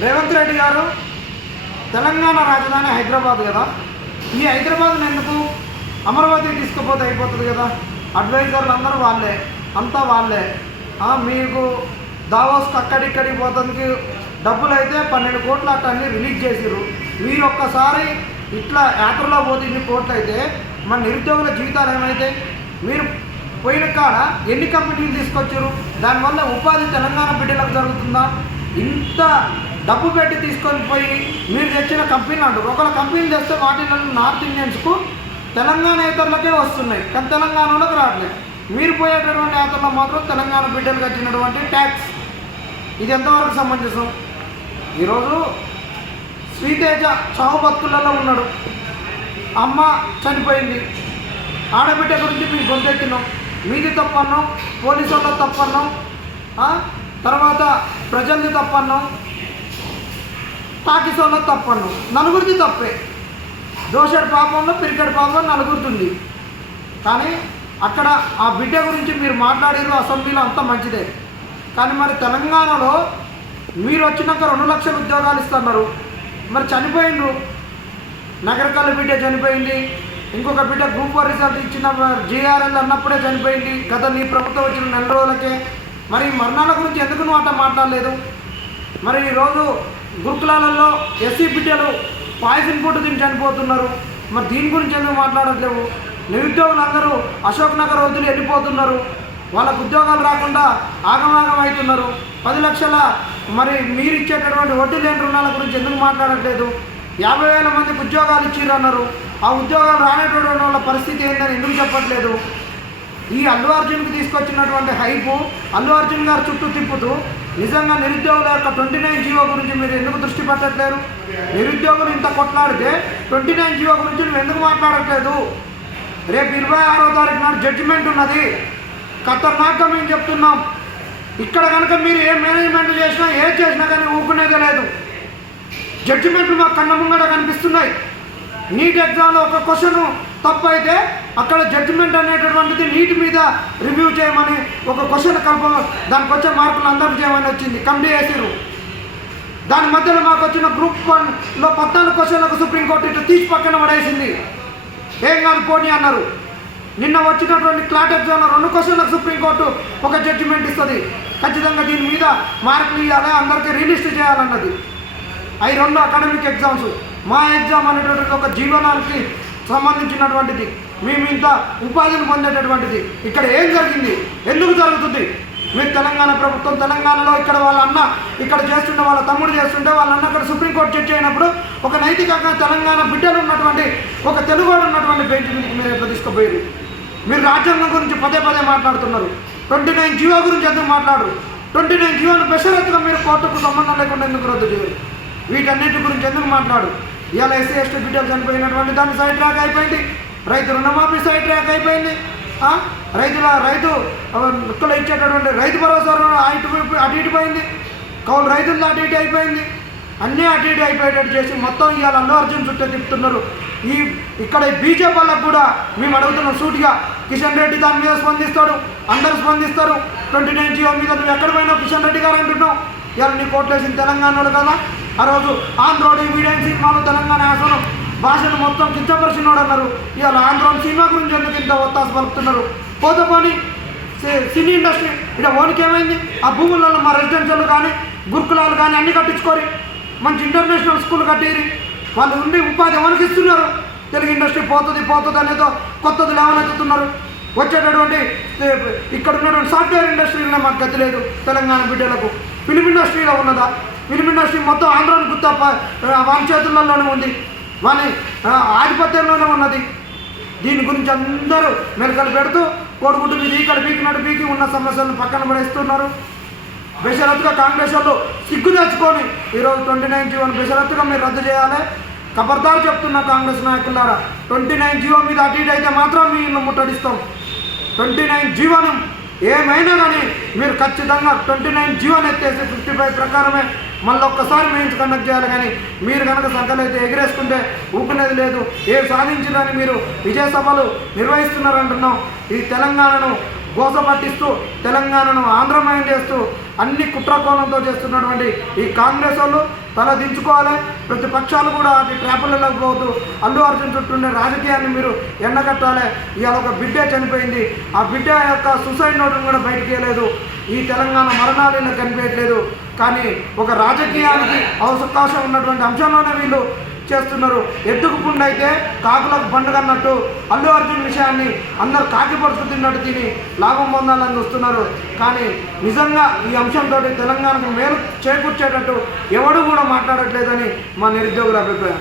రేవంత్ రెడ్డి గారు తెలంగాణ రాజధాని హైదరాబాద్ కదా? ఈ హైదరాబాద్ని ఎందుకు? అమరావతి తీసుకుపోతే అయిపోతుంది కదా? అడ్వైజర్లు అందరూ వాళ్ళే అంతా వాళ్ళే. మీకు దావోస్కి అక్కడిక్కడికి పోతానికి డబ్బులు అయితే పన్నెండు కోట్లు అట్ట అన్ని రిలీజ్ చేసిర్రు. మీరు ఒక్కసారి ఇట్లా యాత్రలో పోతే ఇన్ని కోట్లు అయితే మన నిరుద్యోగుల జీవితాలు ఏమైతే? మీరు పోయిన కాడ ఎన్ని కంపెనీలు తీసుకొచ్చారు దానివల్ల ఉపాధి తెలంగాణ బిడ్డలకు జరుగుతుందా? ఇంత డబ్బు పెట్టి తీసుకొని పోయి మీరు తెచ్చిన కంపెనీలు అంటారు. ఒకవేళ కంపెనీలు తెస్తే వాటిలో నార్త్ ఇండియన్స్కు తెలంగాణ ఇతరులకే వస్తున్నాయి. కానీ తెలంగాణలోకి రావట్లేదు. మీరు పోయేటటువంటి యాత్రలో మాత్రం తెలంగాణ బిడ్డలు కట్టినటువంటి ట్యాక్స్. ఇది ఎంతవరకు సమంజసం? ఈరోజు శ్రీతేజ చావుబత్తులలో ఉన్నాడు. అమ్మ చనిపోయింది. ఆడబిడ్డ గురించి మీకు గొంతెత్తినాం. మీది తప్పన్నాం పోలీసు వాళ్ళ తప్పన్నాం తర్వాత ప్రజల్ని తప్పన్నాం. పాకిస్తాన్లో వాళ్ళ నలుగురిది తప్పే. దోషడి పాపంలో పిరికడి పాపంలో నలుగురుతుంది కానీ అక్కడ ఆ బిడ్డ గురించి మీరు మాట్లాడారు అసెంబ్లీలో అంత మంచిదే. కానీ మరి తెలంగాణలో మీరు వచ్చినాక రెండు లక్షల ఉద్యోగాలు ఇస్తున్నారు. మరి చనిపోయిండ్రు. నగరకాల బిడ్డ చనిపోయింది. ఇంకొక బిడ్డ గ్రూప్ వన్ రిజల్ట్ ఇచ్చిన జీఆర్ఎల్ అన్నప్పుడే చనిపోయింది. గత నీ ప్రభుత్వం వచ్చిన నెల రోజులకే. మరి మరణాల గురించి ఎందుకు నువ్వు అంత మాట్లాడలేదు? మరి ఈరోజు గురుకులాలలో ఎస్సీ బిడ్డలు పాయిజన్ ఫుడ్ తిని చనిపోతున్నారు. మరి దీని గురించి ఎందుకు మాట్లాడట్లేవు? నిరుద్యోగులందరూ అశోక్ నగర్ వదిలి వెళ్ళిపోతున్నారు. వాళ్ళకు ఉద్యోగాలు రాకుండా ఆగమాగం అవుతున్నారు. పది లక్షల మరి మీరు ఇచ్చేటటువంటి వడ్డీ లేని రుణాల గురించి ఎందుకు మాట్లాడట్లేదు? యాభై వేల మందికి ఉద్యోగాలు ఇచ్చిర్రు అన్నారు ఆ ఉద్యోగాలు రానటువంటి వాళ్ళ పరిస్థితి ఏందని ఎందుకు చెప్పట్లేదు? ఈ అల్లు అర్జున్కి తీసుకొచ్చినటువంటి హైపు అల్లు అర్జున్ గారు చుట్టూ తిప్పుతూ నిజంగా నిరుద్యోగుల యొక్క ట్వంటీ నైన్ జీవో గురించి మీరు ఎందుకు దృష్టి పెట్టట్లేరు? నిరుద్యోగులు ఇంత కొట్లాడితే ట్వంటీ నైన్ జీవో గురించి నువ్వు ఎందుకు మాట్లాడట్లేదు? రేపు ఇరవై ఆరో తారీఖు నాడు జడ్జిమెంట్ ఉన్నది ఖతర్నాక్గా మేము చెప్తున్నాం. ఇక్కడ కనుక మీరు ఏ మేనేజ్మెంట్ చేసినా ఏం చేసినా కానీ ఊరుకునేదే లేదు. జడ్జిమెంట్లు మాకు కన్న ముంగడ కనిపిస్తున్నాయి. నీట్ ఎగ్జామ్లో ఒక క్వశ్చన్ తప్పు అయితే అక్కడ జడ్జిమెంట్ అనేటటువంటిది నీటి మీద రివ్యూ చేయమని ఒక క్వశ్చన్ కల్ప దానికి వచ్చే మార్కులు అందరూ చేయమని వచ్చింది. కమిటీ వేసిరు దాని మధ్యలో మాకు వచ్చిన గ్రూప్ వన్లో పద్నాలుగు క్వశ్చన్లకు సుప్రీంకోర్టు ఇటు తీసి పక్కన పడేసింది. ఏం కాదు పోనీ అన్నారు. నిన్న వచ్చినటువంటి క్లాట్ ఎగ్జామ్లో రెండు క్వశ్చన్లకు సుప్రీంకోర్టు ఒక జడ్జిమెంట్ ఇస్తుంది. ఖచ్చితంగా దీని మీద మార్కులు ఇవ్వాలి అందరికీ రిలిస్ట్ చేయాలన్నది. అవి రెండు అకాడమిక్ ఎగ్జామ్స్ మా ఎగ్జామ్ అనేటటువంటి ఒక జీవనానికి సంబంధించినటువంటిది. మేము ఇంత ఉపాధిని పొందేటటువంటిది. ఇక్కడ ఏం జరిగింది? ఎందుకు జరుగుతుంది? మీరు తెలంగాణ ప్రభుత్వం తెలంగాణలో ఇక్కడ వాళ్ళ అన్న ఇక్కడ చేస్తుంటే వాళ్ళ తమ్ముడు చేస్తుంటే వాళ్ళ అన్న అక్కడ సుప్రీంకోర్టు జడ్జి అయినప్పుడు ఒక నైతికంగా తెలంగాణ బిడ్డలు ఉన్నటువంటి ఒక తెలుగువాడు ఉన్నటువంటి బెంచ్ మీరు ఎట్లా తీసుకుపోయారు? మీరు రాజ్యాంగం గురించి పదే పదే మాట్లాడుతున్నారు. ట్వంటీ నైన్ జీవో గురించి ఎందుకు మాట్లాడరు? ట్వంటీ నైన్ జీవోను బెషరత్తుగా మీరు కోర్టుకు సంబంధం లేకుండా ఎందుకు రద్దు చేయరు వీటన్నిటి గురించి ఎందుకు మాట్లాడు ఇవాళ ఎస్సీ ఎస్టీ బిడ్డలు చనిపోయినటువంటి దాన్ని సైడ్ ట్రాక్ అయిపోయింది. రైతు రుణమాఫీ సైడ్ ట్రాక్ అయిపోయింది. రైతుల రైతు ముక్కలు ఇచ్చేటటువంటి రైతు భరోసా రుణం అటు అటు ఇటు పోయింది. కౌలు రైతులతో అటు ఇటు అయిపోయింది. అన్నీ అటు ఇటు అయిపోయేటట్టు చేసి మొత్తం ఇవాళ అల్లు అర్జున్ చుట్టూ తిప్పుతున్నారు. ఈ ఇక్కడ బీజేపీ వాళ్ళకు కూడా మేము అడుగుతున్నాం సూటిగా కిషన్ రెడ్డి దాని మీద స్పందిస్తాడు అందరూ స్పందిస్తారు. ట్వంటీ నైన్ జీవో మీద నువ్వు ఎక్కడ పోయినావు? కిషన్ రెడ్డి గారు అంటున్నావు. ఇవాళ నీ కోట్లేసిన తెలంగాణలో కదా ఆ రోజు ఆంధ్రోడు వీడియన్ సినిమాలు తెలంగాణ యాసను భాషను మొత్తం కించపరిచినోడు అన్నారు ఇవాళ ఆంధ్రోని సినిమా గురించి ఎందుకు ఇంత ఒత్తాస పలుకుతున్నారు? పోతపోని సినీ ఇండస్ట్రీ ఇక్కడ ఓనికేమైంది? ఆ భూములలో మా రెసిడెన్షియల్ కానీ గురుకులాలు కానీ అన్ని కట్టించుకోరి మంచి ఇంటర్నేషనల్ స్కూల్ కట్టిరి. వాళ్ళు ఉండి ఉపాధి ఎవరికి ఇస్తున్నారు తెలుగు ఇండస్ట్రీ పోతుంది పోతుంది అనేదో కొత్తది లేవనెత్తుతున్నారు. వచ్చేటటువంటి ఇక్కడ ఉన్నటువంటి సాఫ్ట్వేర్ ఇండస్ట్రీలో మాకు గతి లేదు తెలంగాణ బిడ్డలకు. ఫిలిం ఇండస్ట్రీలో ఉన్నదా? ఫిలిం ఇండస్ట్రీ మొత్తం ఆంధ్రాని గుత్త వాని చేతుల్లోనే ఉంది. వాని ఆధిపత్యంలోనే ఉన్నది. దీని గురించి అందరూ మెలకలు పెడుతూ కోడిగుడ్డు మీద ఇక్కడ పీకినట్టు పీకి ఉన్న సమస్యలను పక్కన పడేస్తున్నారు. బెషరత్తుగా కాంగ్రెస్ వాళ్ళు సిగ్గు తెచ్చుకొని ఈరోజు ట్వంటీ నైన్ జీవోని బెషరత్తుగా మీరు రద్దు చేయాలి. ఖబర్దారు చెప్తున్న కాంగ్రెస్ నాయకులారా ట్వంటీ నైన్ జీవో మీద అటు ఇటు అయితే మాత్రం మీ ఇల్లు ముట్టడిస్తాం. ట్వంటీ నైన్ జీవనం ఏమైనా కానీ మీరు ఖచ్చితంగా ట్వంటీ నైన్ జీవన్ ఎత్తేసి ఫిఫ్టీ ఫైవ్ ప్రకారమే మళ్ళీ ఒక్కసారి మేము కండక్ట్ చేయాలి కానీ మీరు కనుక సంఖ్యలు అయితే ఎగిరేసుకుంటే ఊపినది లేదు. ఏ సాధించిందని మీరు విజయ సభలు నిర్వహిస్తున్నారంటున్నాం. ఈ తెలంగాణను గోస పట్టిస్తూ తెలంగాణను ఆంధ్రమయం చేస్తూ అన్ని కుట్రకోణంతో చేస్తున్నటువంటి ఈ కాంగ్రెస్ వాళ్ళు తల దించుకోవాలి ప్రతిపక్షాలు కూడా అటు ట్రాపులలో పోతూ అల్లు అర్జున్ చుట్టూనే ఉండే రాజకీయాన్ని మీరు ఎండగట్టాలి. ఇవాళ ఒక బిడ్డ చనిపోయింది. ఆ బిడ్డ యొక్క సూసైడ్ నోట్ను కూడా బయటకు వేయలేదు ఈ తెలంగాణ మరణాలు ఇలా కనిపించట్లేదు. కానీ ఒక రాజకీయానికి అవకాశం ఉన్నటువంటి అంశంలోనే వీళ్ళు చేస్తున్నారు. ఎద్దుకు పుండు అయితే కాకులకు పండుగ అన్నట్టు అల్లు అర్జున్ విషయాన్ని అందరు కాకిపరుచు తిన్నట్టు తిని లాభం పొందాలని వస్తున్నారు కానీ నిజంగా ఈ అంశంతో తెలంగాణకు మేలు చేకూర్చేటట్టు ఎవడు కూడా మాట్లాడట్లేదని మా నిరుద్యోగుల అభిప్రాయం.